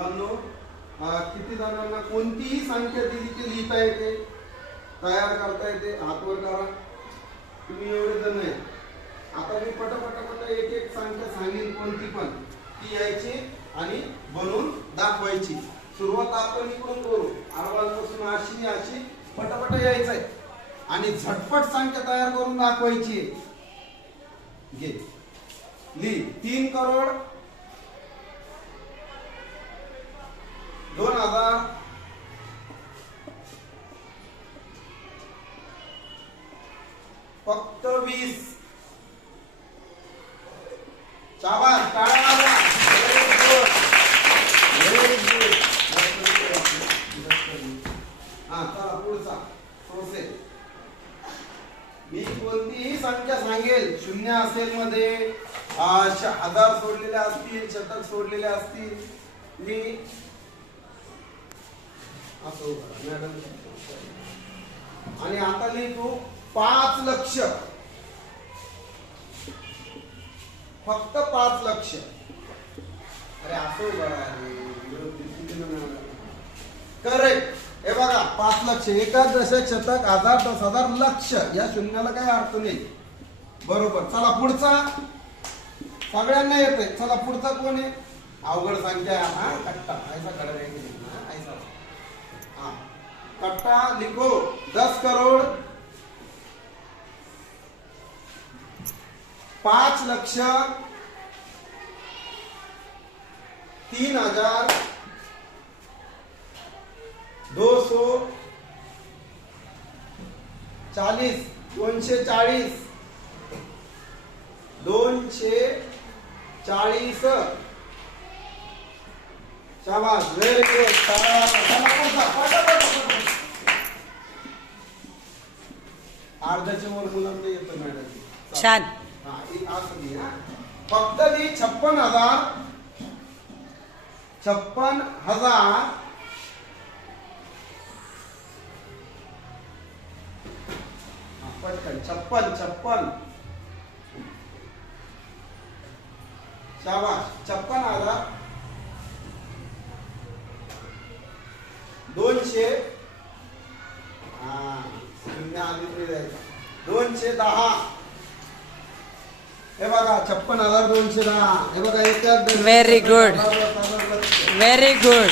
मुलांनो, किती जणांना कोणतीही संख्या दिली की लिहिता येते, तयार करता येते? हात वर करा. तुम्ही एवढे जण आहे. आता मी पटापट एक एक संख्या सांगेन, कोणती पण ती यायची आणि बनवून दाखवायची. सुरुवात आपण इकडून करू. अरवालपासून अशी अशी पटापट यायचंय आणि झटपट संख्या तयार करून दाखवायची. घे ली. 3 करोड 2000 फक्त 20. शाबास, टाळ्या वाजवा. Very good. हा, चला पुढचा प्रोसेस. मी कोणतीही संख्या सांगेल, शून्य असेल मध्ये, हजार सोडलेले असतील, शतक सोडलेले असतील, मी असो मॅडम. आणि आता लिहितो 5 लक्ष. फक्त 5 लक्ष. अरे असो करेक्ट. हे बघा 5 लक्ष. एका दशक, शतक, हजार, 10,000, लक्ष. या शून्याला काही अर्थ नाही. बरोबर. चला पुढचा. सगळ्यांना येतंय. चला पुढचा कोण आहे? अवघड संख्या. हा, कट्टा. ऐसा खड़ा रहेंगे. ऐसा. हाँ, कट्टा लिखो. 10 करोड 5 लक्ष 3,000 240 240 240. शाबास, व्हेरी गुड. अर्ध्याच्या वर मुलांना येतं मॅडम. छान. फक्त ती 56,000 पटकन 56. शाबास. 56,000 200. शून्य आधी जायचं. 210. हे बघा 56,210. हे बघा. Very good. Very good.